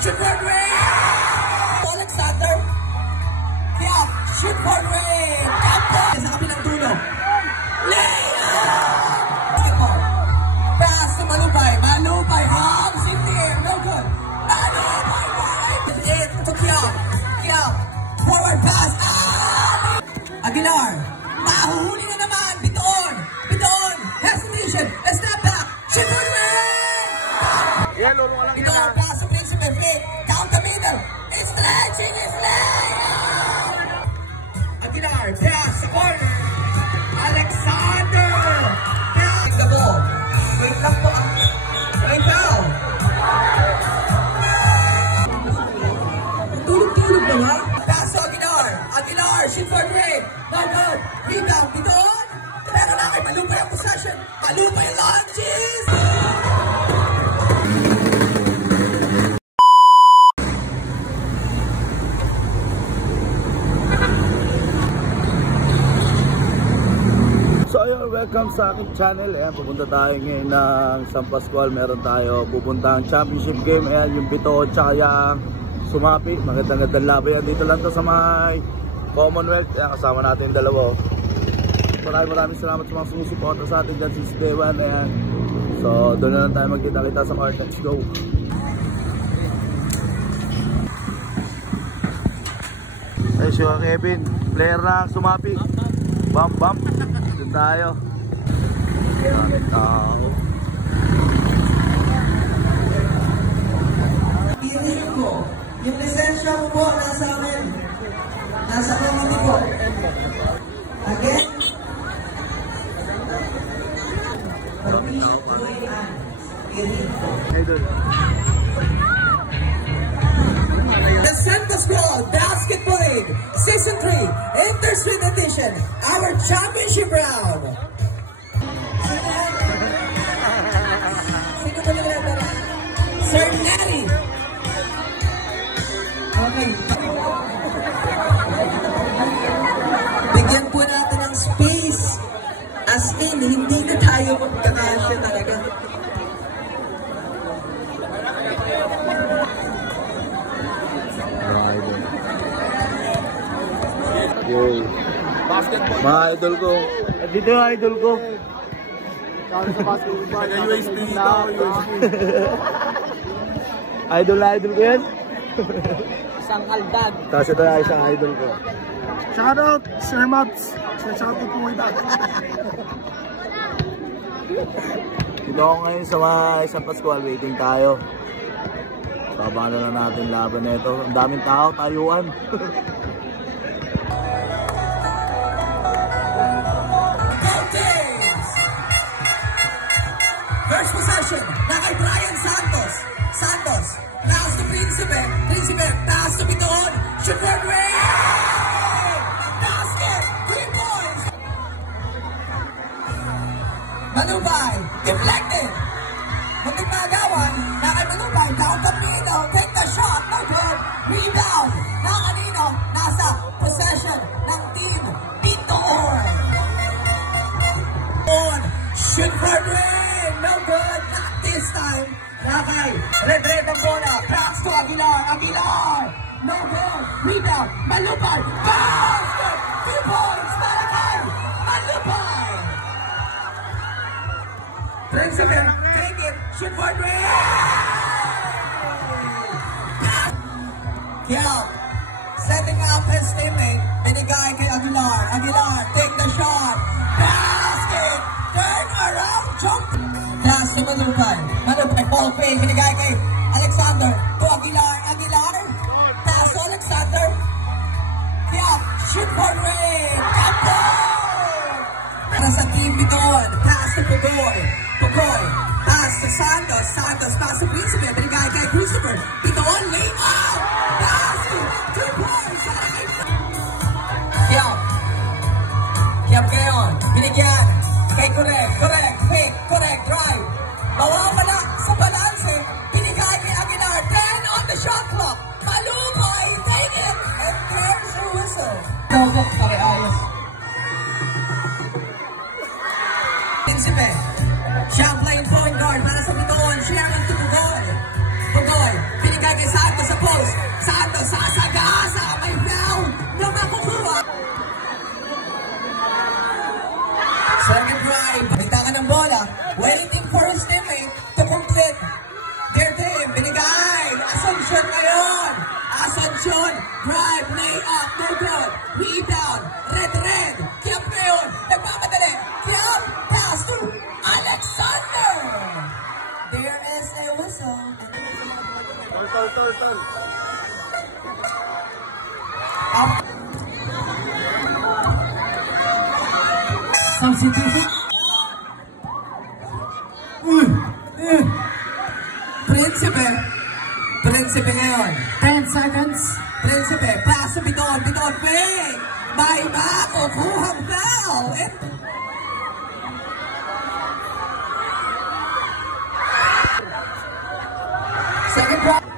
shoot for Ray! Alexander, kaya shoot for Ray! Kapon! Sa kabilang dulo. Pass to Malupay. Malupay, Hobbs in there. No good. Malupay, right. It to Kiao. Kiao. Forward pass. Aguilar. Mahuhuli na naman. Bitoon. Bitoon. Hesitation. A step back. Shoot for the man. Bitoon. Pass to Principe. Flick. Down the middle. Stretching his leg. Aguilar. Pass. Corner. Alexander. Pass the ball. Wait lang po. Wait down. Tulog-tulog ba ba? Pass to Aguilar. Aguilar. Shoot for Ray. No good. Rebound. Bitoon. Talaga na kay Malupay ang possession. Malupay launches. So ayun, welcome sa aking channel. Ayan, pupunta tayo ngayon ng San Pascual. Meron tayo pupuntang championship game. Ayan, yung Bitoon tsaka yung Sumapi. Magandang laban yan. Dito lang to sa may Commonwealth. Ayan, kasama natin yung dalawa. Maraming salamat sa mga sumusuporta sa atin dyan since day one. Ayan. So doon na lang tayo magkita-kita sa court. Let's go. Ay, siya Kevin, player ng Sumapi. Bump. Doon tayo. Inisip ko, yung lisensya mo po nasa amin. Nasa community po. Again, permission to Rayhan. The San Pascual Basketball League Season 3 Interstate Edition, our championship round. Sino ba nila? Sir Larry. Okay. Bigyan po natin ng space. As in, hindi na tayo magkakasya talaga. Yo. Mga idol ko. Dito yung idol ko. Idol na idol ko yan. Isang haldad. Tapos ito yung isang idol ko. Shout out, Sir Maps. Shout out po ito. Dito ako ngayon sa mga San Pascual. Waiting tayo. Sabahan na natin laban na ito. Ang daming tao, tayuan. First possession, na kay Brian Santos. Santos, pass to Principe. Principe, pass to Bitoon. Shoot for Ray! Basket! 3 points! Manubay, deflected. Muntik magawan, na kay Manubay. Down the middle, take the shot. No good. Rebound. Na kanino, nasa possession ng team. Bitoon. Shoot for Ray! No good, not this time. Nakay, red ang bola. Pass to Aguilar. Aguilar. No good. Rebound. Malupay. Basket. 2 points. Nakay. Malupay. Principe. Take it. Shoot for Ray. Kiao. Setting up his teammate. Binigay kay Aguilar. Aguilar. Take the shot. Basket. Turn around. Jump. Pass to Malupay. Malupay, ball fade. Binigay kay Alexander. To Aguilar. Aguilar. Pass to Alexander. Kaya, shoot for Ray. Kapon! Nasa team Bitoon. Pass to Pugoy. Pugoy. Pass to Santos. Santos. Pass to Principe. Binigay kay Christopher. Bitoon. Lay out. Basket. 2 points. Kaya. Kaya ngayon. Binigyan. Kay correct. Correct. Right. Mawawala sa balanse. Binigay kay Aguilar. 10 on the shot clock. Malupay. Take it. And there's the whistle. Dogok. Okay, ayos. Principe. Siya ang playing point guard. Para sa Bitoon. Siya ang Pugoy. Binigay kay Santos. Binigay! Asuncion ngayon! Asuncion! Drive, lay up, no good! Rebound! Red! Kiap ngayon! Nagmamadali! Kiap! Pass to Alexander! There is a whistle. Turn. Substitution. Prinsipe ngayon. 10 seconds. Prinsipe, pass to Biton, fake. May makukuhang foul. Second round.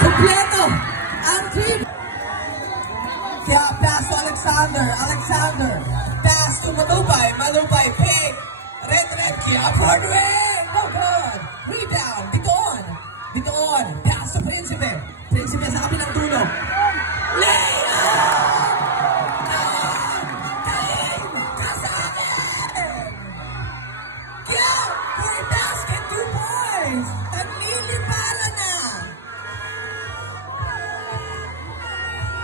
Kompleto ang team. Kaya pass to Alexander. Pass to Malupay, fake. Red, kaya Broadway. No good. Rebound, Biton. Pass to Prinsipe sa kapilang dulo. Layup! Kaya, may basket 2 points. Naglilipala na.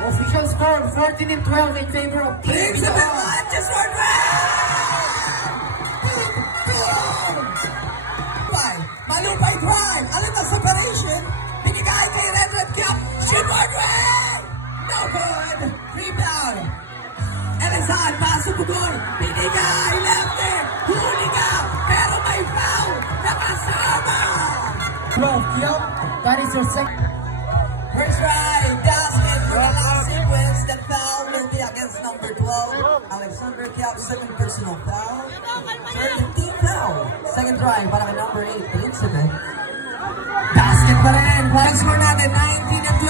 Official score 14-12 in favor of Team Prinsipe Bitoon. Manchester Malupay drive, alit ang separation, binigay kay Red Cap, shoot Broadway! No good! Rebound! Elizan, paso Bugol, binigay, lefty, huli ka, pero may foul, nakasama! 12, Kiap. That is your second. First try, basket for the last sequence, the foul will be against number 12, Alexander Cap, second personal foul, third team foul. Second try para kay number 8, Prinsipe. Basket pa rin. Final score natin, 19-12.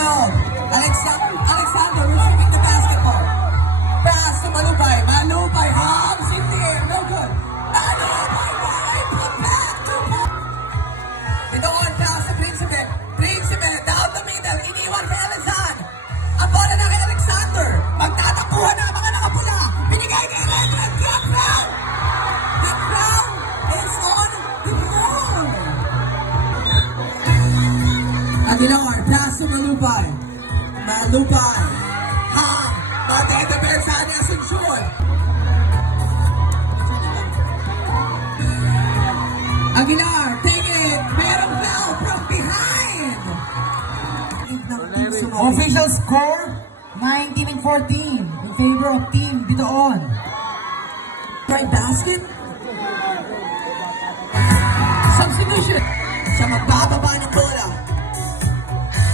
Alexander receiving the basketball. Pass to Malupay. Hams in the air. No good. Malupay, put back to Pop. Bitoon, pass to Prinsipe. Down the middle. Iniwan kay Elizan. Ang bola na kay Alexander. Magtatakbuhan na ang mga nakapula. Binigay kay Red Cap foul. The foul is on the ground. Aguilar, pass to Malupay. Matedepensa ni Asuncion. Aguilar, take it. Merong foul from behind. Official score 19-14 in favor of Team Bitoon. Right basket. Substitution. Siya magbababa ng bola.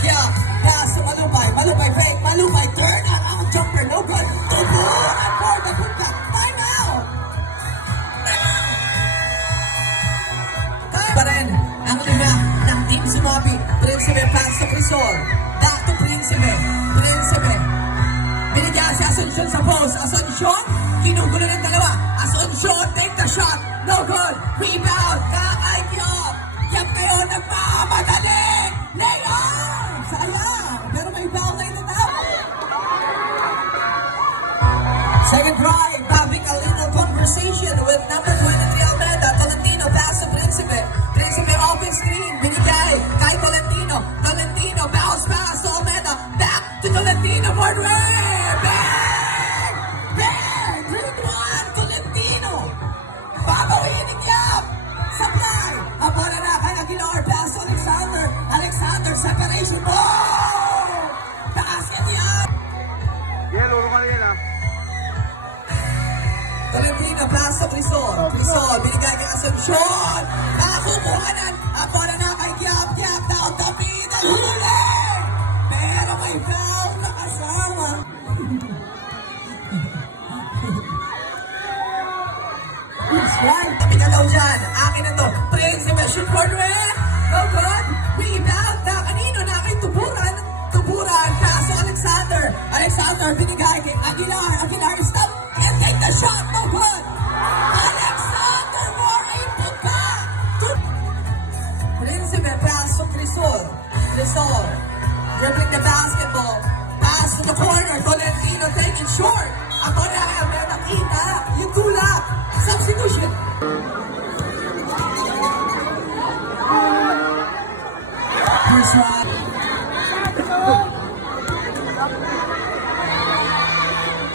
Kaya, pass to Malupay fake. Malupay, turn ang jumper. No good. Tubo at board na punta. Time out. Kaya pa rin ang lima ng Team Sumapi. Prinsipe, pass to Crisol. Back to Prinsipe. Binigyan si Asuncion sa post. Asuncion, kinugulo ng dalawa. Asuncion, take the shot. No good. Rebound. Kakay Kiap. Kiap kayo, nagmamadali. Layup! Sayang. Pero may foul na ito na. Second drive. Having a little conversation with number 23 Almeda. Tolentino pass to Prinsipe. Open screen. Binigay kay Tolentino. Bounce pass to Almeda. Back to Tolentino. Broadway. Bang! Green one. Tolentino. Babawin ni Kiap. Supply. Ang bola na kay Aguilar. Pass to Alexander. Separation. Oh! Basket niya. Yellow, lumang yan ah. Tolentino, pass to Crisol, binigay kay Asuncion. Nakakukuhanan. Ang bola na kay Kiap. Down the middle. Huli! Pero may foul na kasama. Right. Pinalaw dyan. Akin na to. Prinsipe, shoot for Red. No good. Rebound na kanino na kay Tuburan. Pass to Alexander, binigay kay Aguilar. Stop. Can't take the shot. No good. Alexander, more input ka. Prinsipe, pass to Crisol. Dribbling the basketball. Pass to the corner. Tolentino taking short. Ako na, may nakita. Yung tulak. Substitution. First round.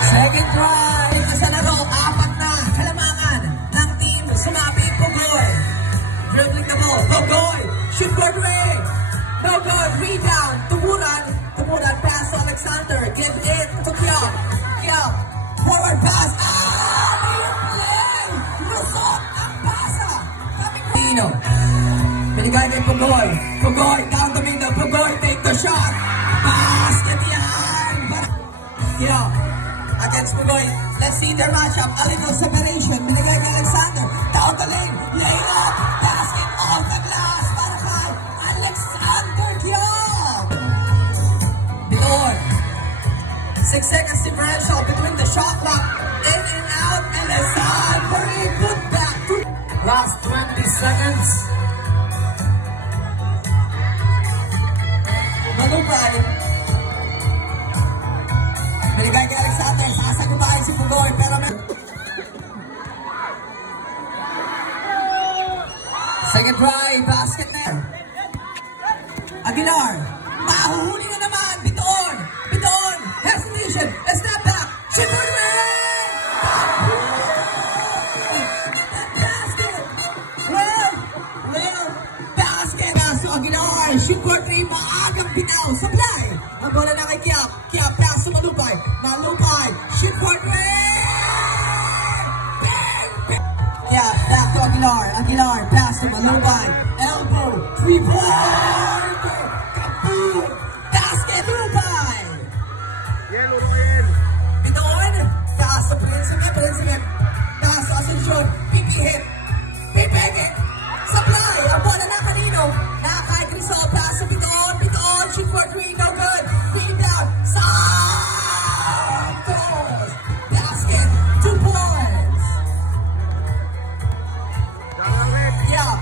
Second try. Sa laro, apat na kalamangan ng team Sumapi Pugoy. Dribbling the ball. Pugoy. Shoot for three. No good. Rebound. Tumuran. Tumuran. Pass to Alexander. Give it to Kiao. Kiao. Forward pass. Lusot ang pasa. Pino. Binigay kay Pugoy. Pugoy. Down the middle. Pugoy. Take the shot. Basket yan. Kiao. Against Pugoy. Let's see their matchup. A little separation. Binigay kay Alexander. Down the lane. Lay up. Basket off the glass. Para kay Alexander Kiao. Binoy. 6 seconds differential between the shot clock. In and out. Alexander put back to Last 20 seconds. Malupay. Binigay kay Alexander. Sasagutain si Pugoy. Pero second try. Basket net. Aguilar. Mahuhuli na naman. Bitoon. Bitoon. Hesitation. A step back. Shoot for the man. Basket. Well. Basket. So Aguilar. Shoot for three. Maagang binaw. Supply. Ang bola na kay Kiap. Kiap. Pass to Malupay. Malupay. Shoot for three. Kiap. Back to Aguilar. Aguilar. Pass to Malupay. Elbow. 3-point. Kaboom. Basket. Malupay. Bitoon. Pass to Principe. Principe. Pass to Asuncion. Pipihit. Pipigit. Supply. Ang bola na kanino. Na kay Crisol. Pass to Bitoon. Bitoon. Shoot for three. No good. Rebound. Santos. Basket. 2 points. Yeah.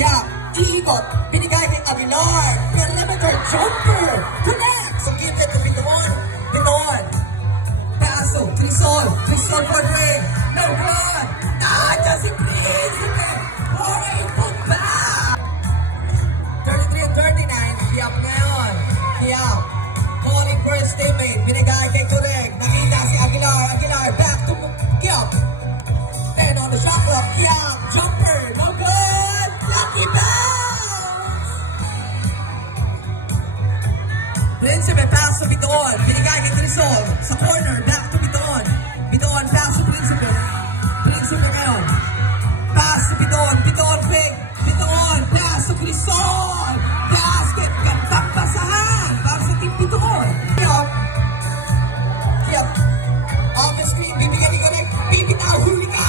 Yeah. Iikot. Binigay kay Aguilar. Perimeter jumper. Connect. So give it to Bitoon. Bitoon. Pass to Crisol. Crisol for three. No good. Just in Principe. For a put back. 33-39. Kiap ngayon. Kiap. Calling for his teammate. Binigay kay Tureg. Nakita si Aguilar. Aguilar. Back to Kiap. 10 on the shot clock. Kiap. Jumper. No good. Lucky bounce. Principe pass to Bitoon. Binigay kay Crisol. Sa corner. Back to Bitoon. Bitoon pass to Principe. Principe ngayon. Pass to Bitoon. Bitoon fake. Bitoon. Pass to Crisol. Basket. Gandang basahan. Para sa team Bitoon. Kiap. Kiap. On the screen. Bibigyan ni Correct. Bibitaw. Huli ka.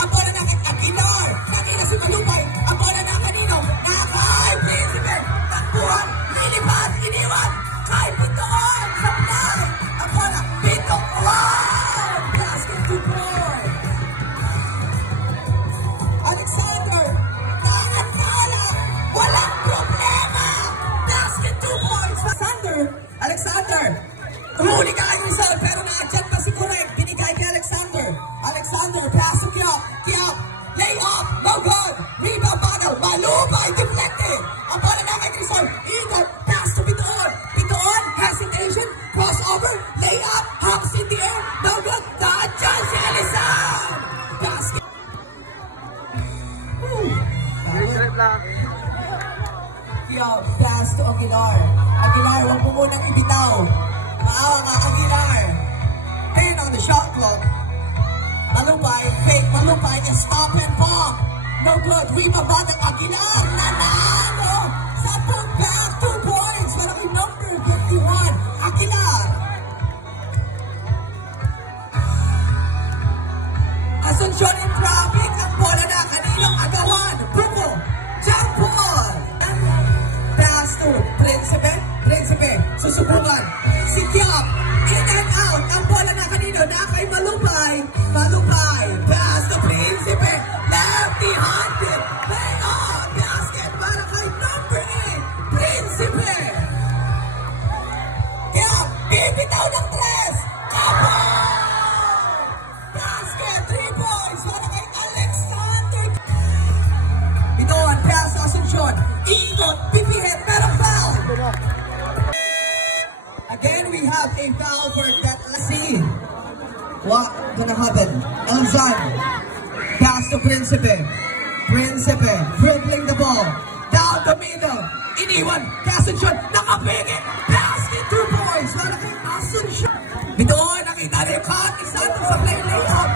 Ang bola na kay Aguilar. Nakita si Malupay. Ang bola na kanino. Nakay. Principe. Takbuhan. Lilipad. Iniwan. Kay Bitoon. Supply. Ang bola. Bitoon. Basket 2 points. Alexander. Nakakala. Walang problema. Basket 2 points. Alexander. Tumuli ka kay Rizal. Pero na-adjust pa si Correct. Binigay kay Alexander. Alexander. Pass to Kiap. Kiap. Lay up. No good. Rebound bottle. Malupay. Deflected. Ang bola na kay Rizal. Ikot. Pass to Bitoon. Bitoon. Hesitation. Crossover. Lay up. Hops in the air. No good. Na-adjust si Rizal. Basket. Kiap. Pass to Aguilar. Aguilar. Huwag mo munang ibitaw. Maawa nga Aguilar. 10 on the shot clock. Malupay, fake Malupay, and stop and pop. No good. Rebound by the Aguilar. Nanalo sa putback. 2 points. Malaki number 51. Aguilar. Asuncion in traffic. Ang bola na kanilang agawan. Buko. Jump ball. Pass to Principe. Principe. Susubukan. Si Kiap. In and out. Ang bola na kanino. Na kay Malupay. Malupay. Pass to Principe. Left-handed. Play on. Basket para kay Iikot, pipihit, pero foul! Again, we have a foul for that. Let's see what gonna happen. Elzan, pass to Principe. Principe, dribbling the ball. Down the middle. Iniwan, Asuncion, nakapigil. Basket, 2 points. Malaki, Asuncion. Bitoon, nakita rin cut. Santos sa play layup.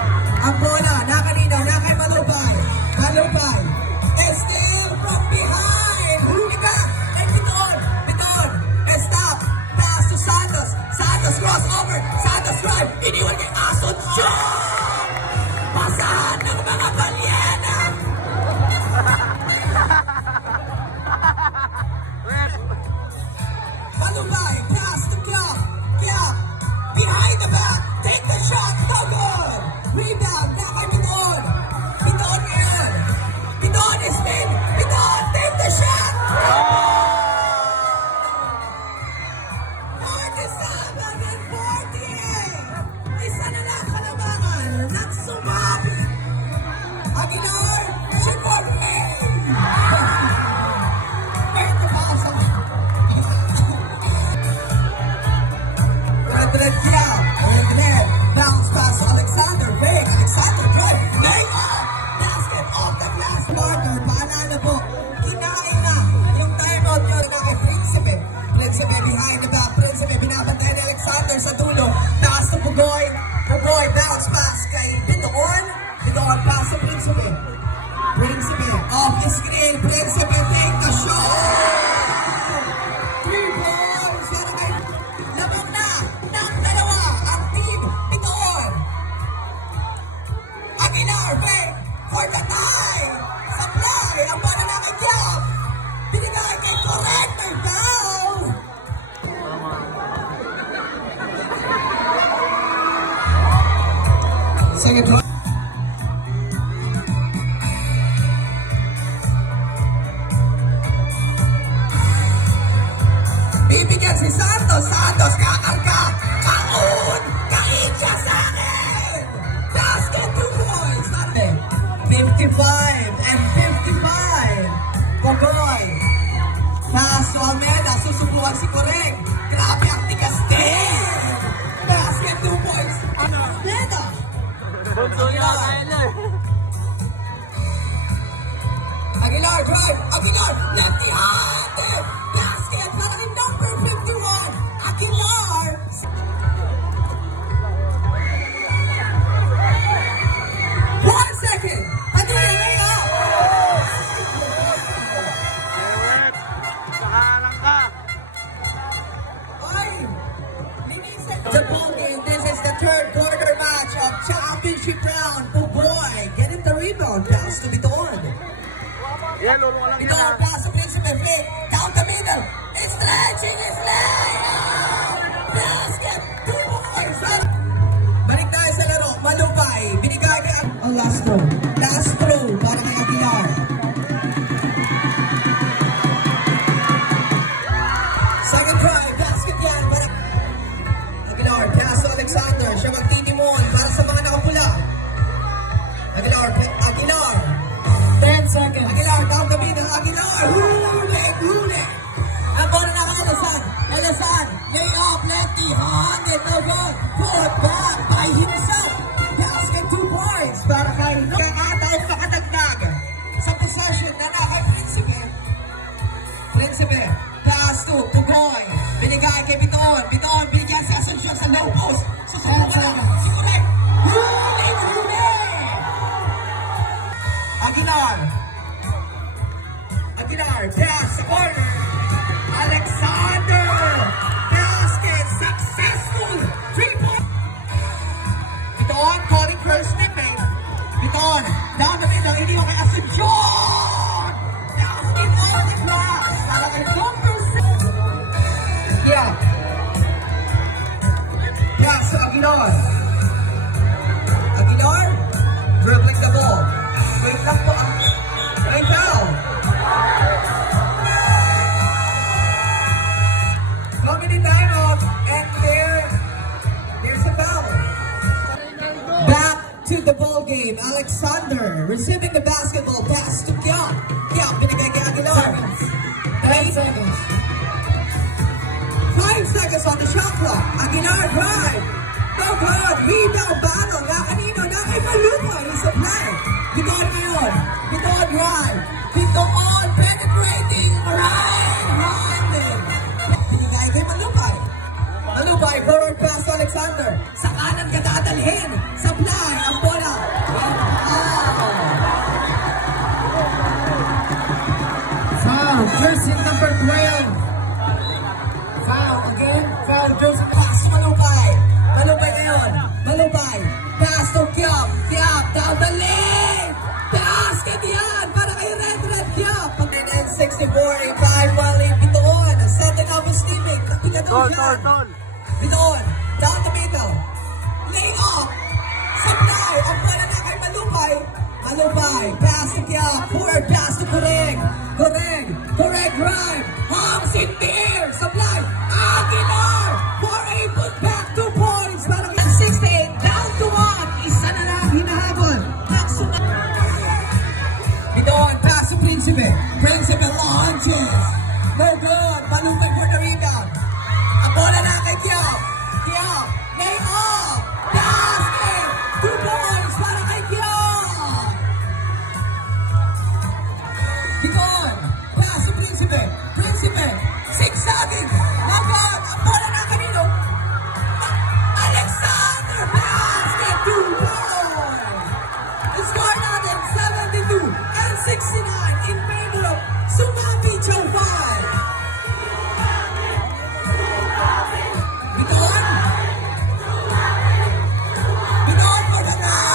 Ang bola, nakalinaw, nakay Malupay. Malupay. Steal from behind. Huli ka. And Bitoon. Stop. Pass to Santos. Santos crossover. Santos drive. Iniwan kay Asuncion. Pasahan ng mga balyena. Malupay, pass to Kiap. Behind the back. Take the shot. No good. Rebound. Nakay Bitoon. Bitoon ngayon. Bitoon is in. Bitoon, take the shot. 47 and 48. Isa na lang kalabangan. Nagsumami. Aguilar, shoot for me. Make the pass. Redred Kiao. Redred. Bounce pass. Alexander. Big. Alexander. Good. Make up. Basket off the glass. Partner. Paalala po. Kinain na. Yung timeout nyo na kay Principe. Principe behind the back. Principe binabantay ni Alexander sa dulo. Taas to Pugoy. Pugoy. Bounce pass kay Bitoon. Bitoon pass to Principe. Principe. Off the screen. Principe take the shot. 3 points. Labang na ng dalawa ang team Bitoon. Aguilar, wait for the tie. Supply. Ang bola na kay Kiao. Binigay kay Correct. May foul. Second try. Bibigyan si Santos. Santos, kakarga. Kaun. Kain siya sa akin. Basket, 2 points. 55 and 55. Pogoy. Pass to Almeda. Susubukan si Correct. Grabe ang tigas din. Basket, 2 points. Almeda. Aguilar drive. Aguilar. Lefty-handed. Basket. Nakalin number 51. Aguilar. One second. Aguilar layup. The ball game. This is the third quarter match of championship round. Oh boy, getting the rebound. Pass to Bitoon. Bitoon pass to Principe. Flick down the middle. It's stretching. It's layup. Basket. 2 points. Balik tayo sa laro. Malupay. Binigay kay last throw. Last throw para kay Aguilar. Second try. Basket yan para Aguilar. Pass to Alexander. Siya magtitimon para sa mga nakapula. Aguilar. 10 seconds. Aguilar down the middle. Aguilar. Huli. Ang bola na kay Elzan. Elzan. Lay up. Lefty-handed. No good. Put back by himself. Basket, 2 points. Para kay Kakatay makadagdag sa possession na kay Principe. Principe. Pass to Pugoy. Binigay kay Bitoon. Bitoon. Binigyan si Asuncion sa low post. Susunod na lang. Si Correct. Huli. Aguilar. Pass. Corner. Alexander. Basket. Successful. 3 points. Bitoon. Calling first snipping. Bitoon. Down the middle. Iniwan kay Asuncion. Basket on the glass. Para kay number 6. Yeah. Pass to Aguilar. Aguilar. Dribbling the ball. Wait lang po. Right now. Look at the time off. And there's a foul. Back to the ball game. Alexander receiving the basketball. Pass to Kiao. Kiao, binigay kay Aguilar. seconds. 5 seconds on the shot clock. Aguilar drive. No good. Rebound battle. Na kanino na kay Malupa. He's a play. Bitoon ngayon. Bitoon drive. Bitoon penetrating. Right-handed. Binigay kay Malupay. Malupay, forward pass to Alexander. Sa kanan ka dadalhin. Supply. Ang bola. Foul, jersey number 12. Foul again. Foul, jersey Pass Malupay. Malupay ngayon. Malupay. Pass to Kiap. Kiap down the lane. Basket yan. Para kay Red Kiap. Pag-in 64-85 Wally Bitoon. Setting up his teammate. Tol. Bitoon. Down the middle. Lay off. Supply. Ang bola na kay Malupay. Malupay. Pass to Kiap. Forward pass to Correct. Correct drive. Hangs in there. Supply. Aguilar. For a putback. 2 points. Para kay 68. Down to 1. Isa na lang hinahabol. Bitoon. Pass to Principe. Principe launches. No good. Malupay for the rebound. Ang bola na kay Kiap. Kiap. Lay off. Basket. 2 points para kay Kiap. Bitoon. Pass to Principe. Principe. Zigzagging. Laban. Ang bola na kanino. Alexander. Basket. 2 points. The score natin 72-69 in favor of Sumapi Chowfan. Bitoon. Bitoon for the night.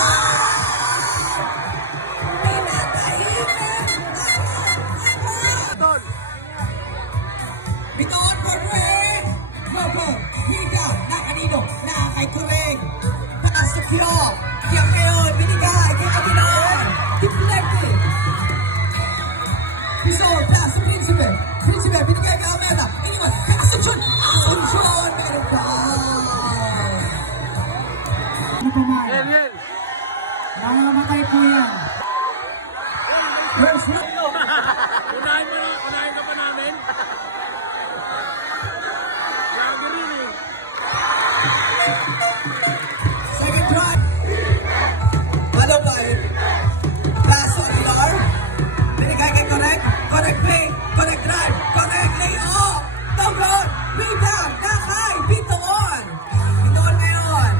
Bitoon for Greg. Logo. Rebound. Na kanino. Na kay Kureng. Pass to Kiop. Kiop ngayon. Binigay kay Aguilar. Deflected. Pistol. Pass to Principe. Principe. Binigay kay Almeda. Iniwan. Pass to John. John. Meron pa. Yel. Nangamatay po yan. First round. Unahin ka pa namin. Lagi rin eh. Second drive. Malupay. Pass to Aguilar. Binigay kay Correct. Correct play. Correct drive. Correct lay off. No good. Rebound. Nakay. Bitoon. Bitoon ngayon.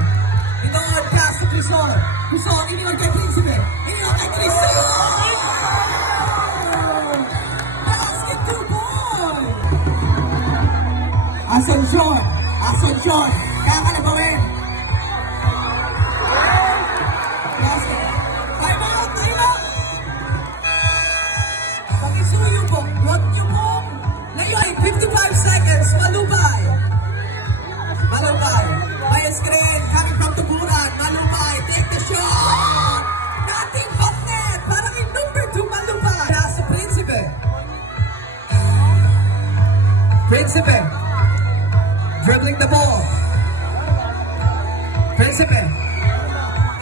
Bitoon. Pass to Crisol. Crisol. Iniwan kay Principe. Iniwan kay Crisol. Basket 2 points. Asuncion. Kaya ka na gawin. Basket. Time out. Pakisuyo po. Huwag niyo po. Layoy. 55 seconds. Malupay. By a screen. Coming from Tuguran. Malupay. Take the shot. Nothing but net. Parang yung number 2 Malupay. Pass to Principe. Dribbling the ball. Principe.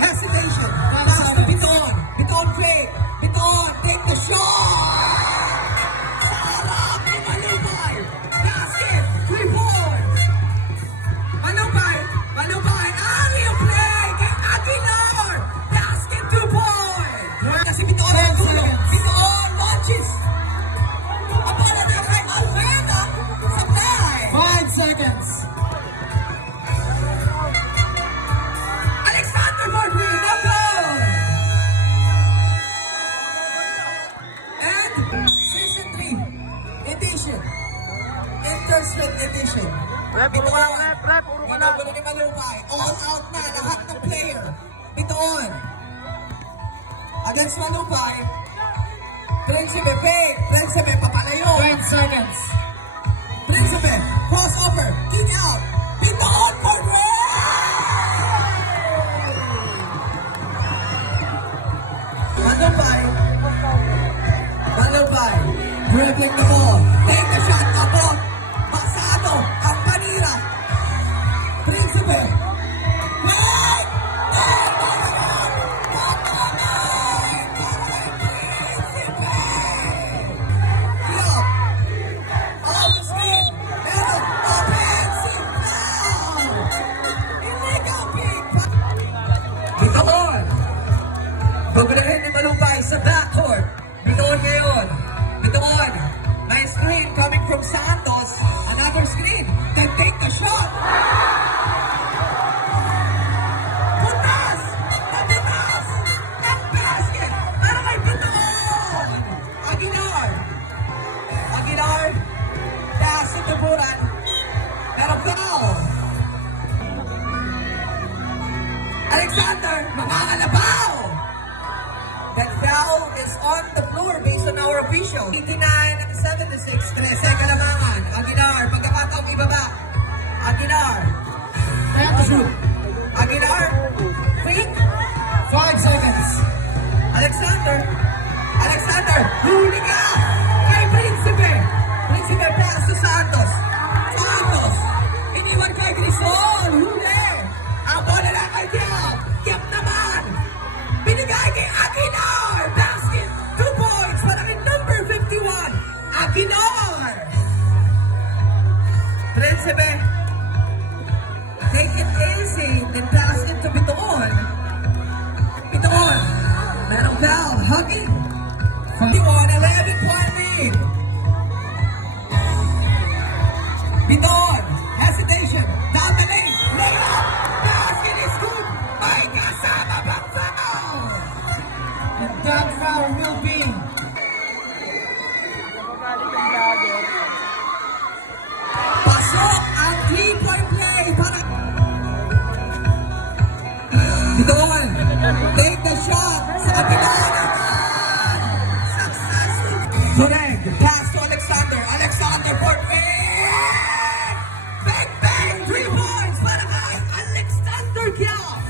Hesitation. Pass to Bitoon. Bitoon fake. Bitoon. Take the shot. Sarap ni Malupay. Basket. 3 points. Malupay. Ariel play kay Aguilar. Basket 2 points. Kasi Bitoon ang tulo. Bitoon launches. Ang bola na kay Almeda. Supply. 5 seconds. Alexander Murphy, no goal! And Season 3 edition. Interstate edition. Rep, puro ka lang. Binagulo ni Malupay. All out na lahat ng player. Bitoon. Against Malupay. Principe fake. Principe papalayo. 10 seconds. Principe. Crossover. Kick out. Bitoon for Red! Malupay. Dribbling the ball. Take the shot. Abot. Pasado. Ang panira. Principe. Right! official. 89-76, 13 kalamangan. Aguilar, pagkakataong ibaba. Aguilar. Time to shoot. Aguilar. Fake. 5 seconds. Alexander. Huli ka! Kay Principe. Principe pass to Santos. Iniwan kay Grisol. Huli. Ang bola na kay Kiap. Kiap naman. Binigay kay Aguilar. Basket. 2 points para kay number 51. Aguilar. Principe. Take it easy. Then pass it to Bitoon. Merong foul. Hugging. 11-point lead. Bitoon. Hesitation. Down the lane. Layup. Basket is good. May kasama bang foul? And that foul will be Pasok ang 3-point play para Bitoon. Take the shot sa kapila naman. Successful. Joreg. Pass to Alexander. Alexander for bang, 3 points para kay Alexander Kiap.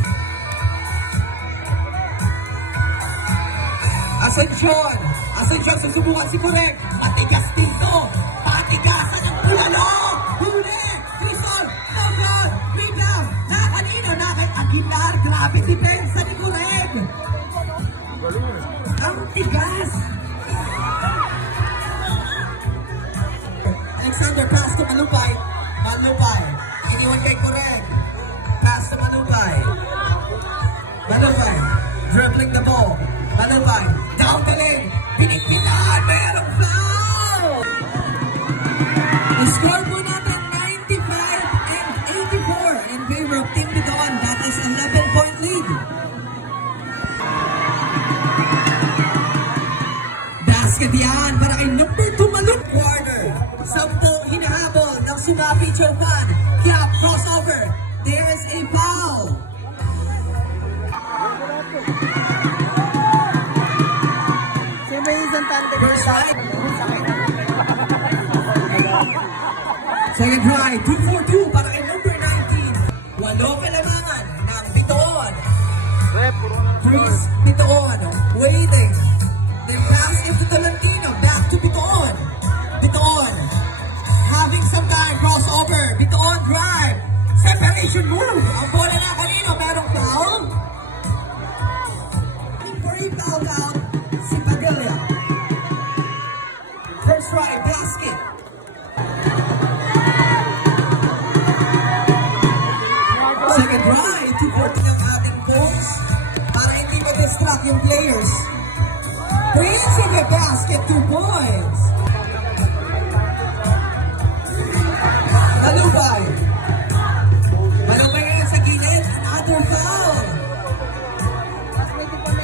Ascension susubukan si Correct. Matigas dito. Patigasan ang bulalo. Huli. Rizal. Mogan. Rebound. Kanino na kay Aguilar. Grabe depensa ni Correct. Ang tigas. Alexander pass to Malupay. Iniwan kay Correct. Pass to Malupay. Dribbling the ball. Malupay. Down the lane. Pinikpitan. Merong foul. Score po natin 95-84 in favor of Team Bitoon. That is 11-point lead. Basket yan para kay number 2 Malup. Quarter. 10 hinahabol ng Sumapi Chopan. Kiap crossover. There is a foul. First side. Second try. 2-4-2 para kay number 19. 8 kalamangan ng Bitoon. Chris Bitoon. Waiting. Then pass it to Tolentino. Back to Bitoon. Bitoon. Having some time. Crossover. Bitoon drive. Separation move. Ang bola na kanino. Merong foul. For a foul out. Si Padilla. First try. Basket. Second try. 2-4 ng ating folks. Para hindi ma-distract yung players. Prince in the basket, 2 points. Malupay ngayon sa gilid. Another foul.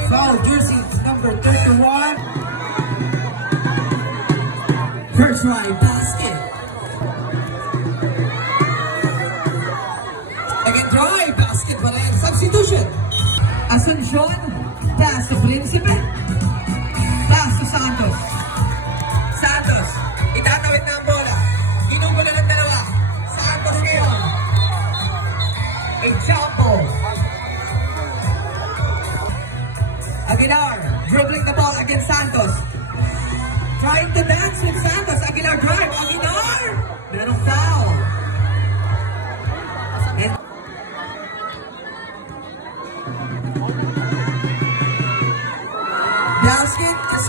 foul jersey number 31. First try, basket. Again, try, basket pa rin. Substitution. Asuncion, pass to Principe. Pass to Santos. Itatawid na ang bola. Ginugulo ng dalawa. Santos ngayon. A jump ball. Aguilar, dribbling the ball against Santos. Trying to dance with Santos. Aguilar drive. Aguilar! Merong foul. And basket is...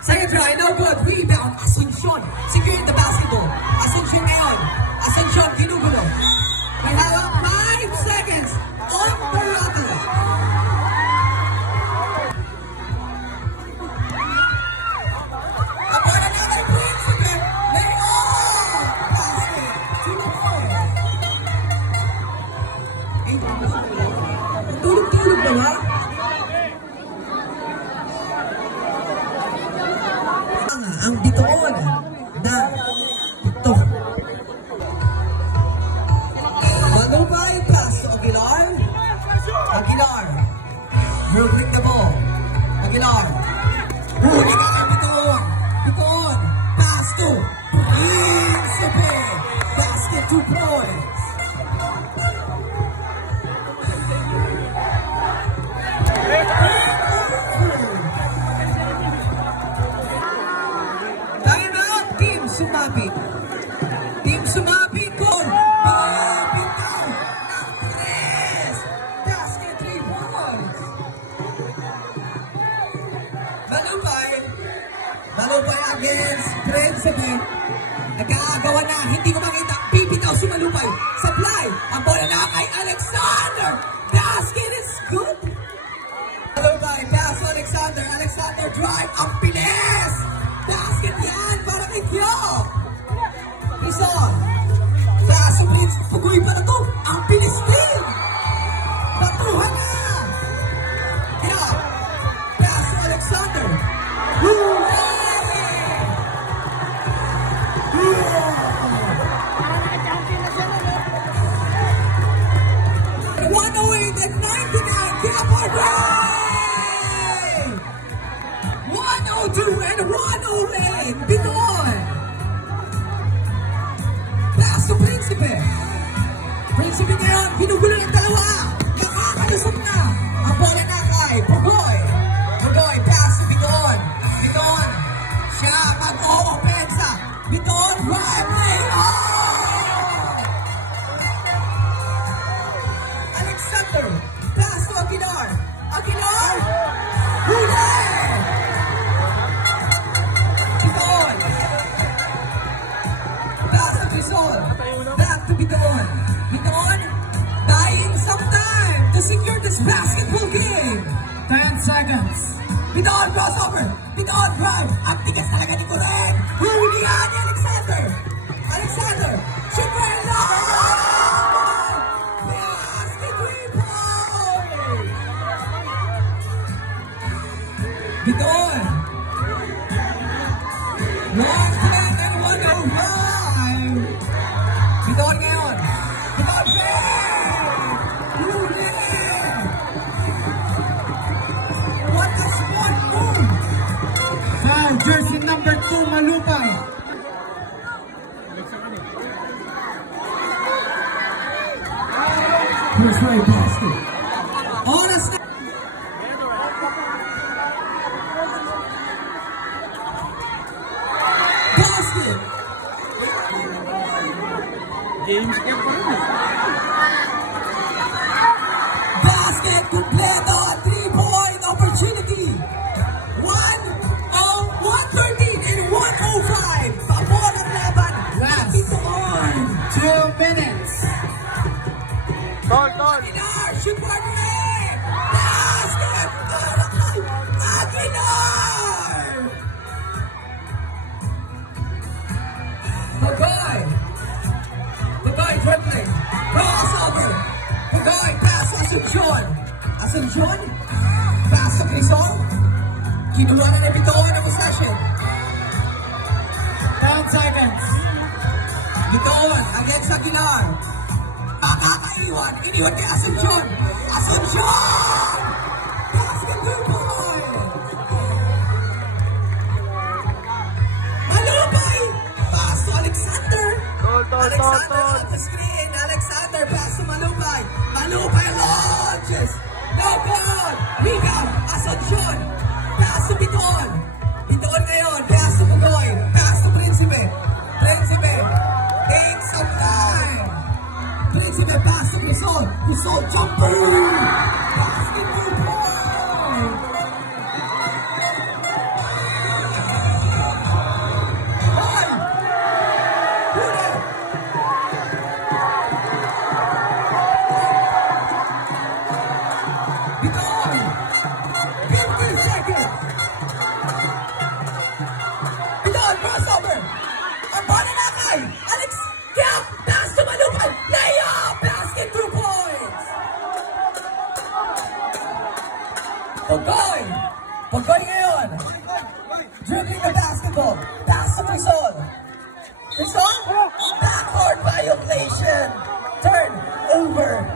Second try, no good. Rebound, Asuncion. Securing the basketball. Asuncion ngayon. Asuncion, ginugulo. We have 5 seconds on the rocker. Abora na kay Principe. Lay off! Basket. To the ball. Tulog-tulog na ba? Ang Bitoon na ito. Malupay pass to Aguilar. Dribbling the ball. Aguilar. Huli ka kay Biton. Biton. Pass to Principe. Basket 2 points. Time out. Team Sumapi. Team Sumapi. Goal. Biton. Tres. Basket 3 points. Malupay against Principe. Nagkakagawa na, hindi ko makita. Bibitaw si Malupay. Supply. Ang bola na kay Alexander. Basket is good. Malupay, pass to Alexander. Alexander drive. Ang pilis. Basket yan para kay Kyo. Rizal. Pass to Principe. Pugoy pa na to. Ang pilis din. Patuhan na. Kyo. Pass to Alexander. Hooray! 108 and 99, Caporay! 102 and 108, Biton! Pass to Principe. Principe ngayon, ginugulo ng dalawa. Nakakalusot na. Ang bola na kay Pugoy. Pugoy, pass to Biton. Biton, siya mag-o-opensa. Biton, right play. Alexander, pass to Aguilar. Aguilar, huli! Biton. Pass to Rizal. Back to Biton. Biton, buying some time to secure this basketball game. 10 seconds. Biton, crossover. Biton, drive. Ang tigas talaga ni Kuren. Huli yan ni Alexander. Alexander, shoot right now. Basket 3 points. Biton. 110 and 105. Biton ngayon. Biton, huli. What a smart move. Foul, jersey number 2, Malupay. Here's Ray Basket. Oras na. Basket. Basket completo. 3-point opportunity. 113 and 105. Pabor ang laban. Last. Biton. 2 minutes. Aguilar, shoot partner! Basket! Para kay Aguilar! Pugoy! Pugoy dribbling. Crossover. Pugoy, pass to Asuncion. Asuncion? Pass to Quezon. Kinuha na ni Biton ang possession. 10 seconds. Biton against Aguilar. Makakaiwan. Iniwan kay Asuncion. Asuncion! Basket 2 points. Malupay. Pass to Alexander. Alexander on the screen. Alexander pass to Malupay. Malupay launches. No good. Rebound. Asuncion. Pass to Biton. Biton ngayon. Pass to Pugoy. Pass to Principe. Principe. Take some time. Principe pass to Quezon. Quezon jumper. Basket 2 points. Hoy! Huli! Biton! 50 seconds. Biton, crossover. Ang bola na kay Alex Gap. Pass to Malupay. Layup. Basket 2 points. Pugoy. Pugoy ngayon. Dribbling the basketball. Pass to Quezon. Quezon. Backward violation. Turn over.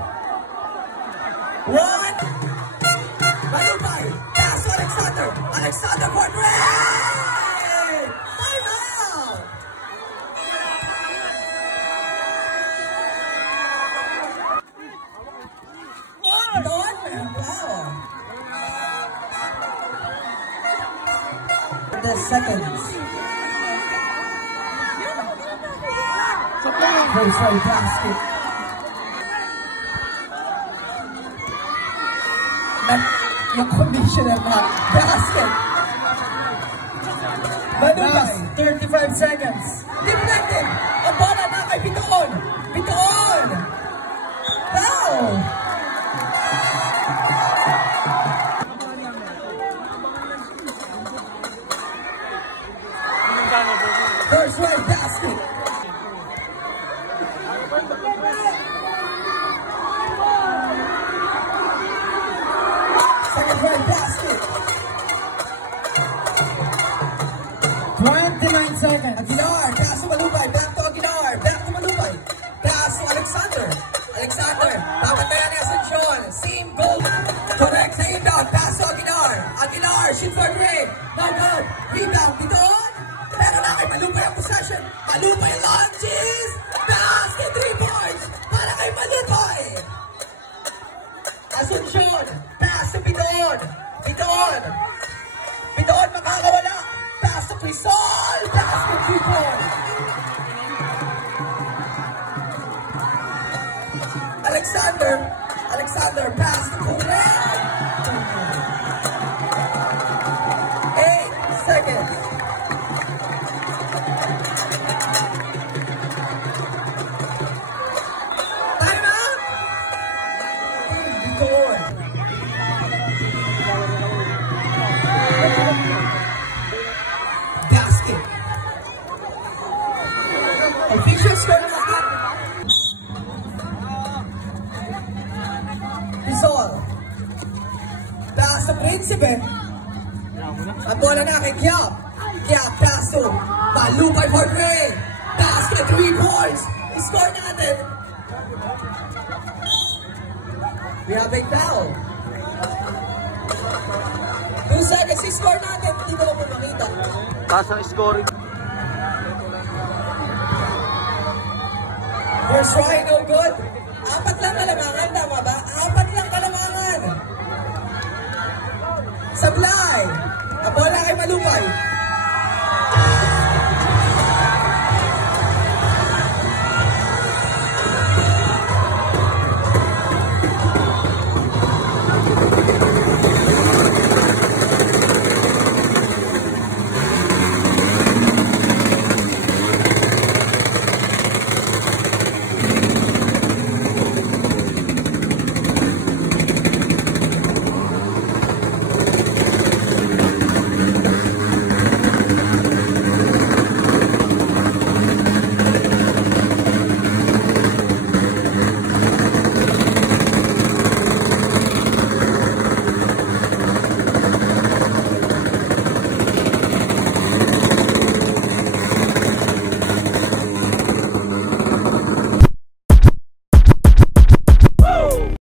1. Alexander for three! Time out! Doon, meron foul. The seconds. First right basket. Yung conditioner na basket. Manubay. 35 seconds. Deflected. Ang bola na kay Bitoon. Bitoon. Foul. First right basket. Second right basket. 29 seconds. Aguilar, pass to Malupay, back to Aguilar, back to Malupay, pass to Alexander. Alexander, dapat kaya ni Asuncion, same goal. Correct sa inbound, pass to Aguilar. Aguilar, shoot for three. No good. Rebound, Bitoon. Pero na kay Malupay ang possession. Malupay launches. Basket, 3 points. Para kay Malupay. Asuncion, pass to Bitoon. Bitoon. Bitoon makakawala. Pass to Crisol. Basket, 3 points. Alexander, pass to Kuret. 8 seconds. Time out. Bitoon. Basket. Official score na up. Crisol. Pass to Principe. Ang bola na kay Kiap. Kiap, pass to Malupay for three. Basket, 3 points. I-score natin. We have a foul. 2 seconds, i-score natin. Hindi mo po makita. Taas ang scoring. First try, no good. 4 lang kalamangan, tama ba? 4 lang kalamangan. Sablay. Ang bola kay Malupay.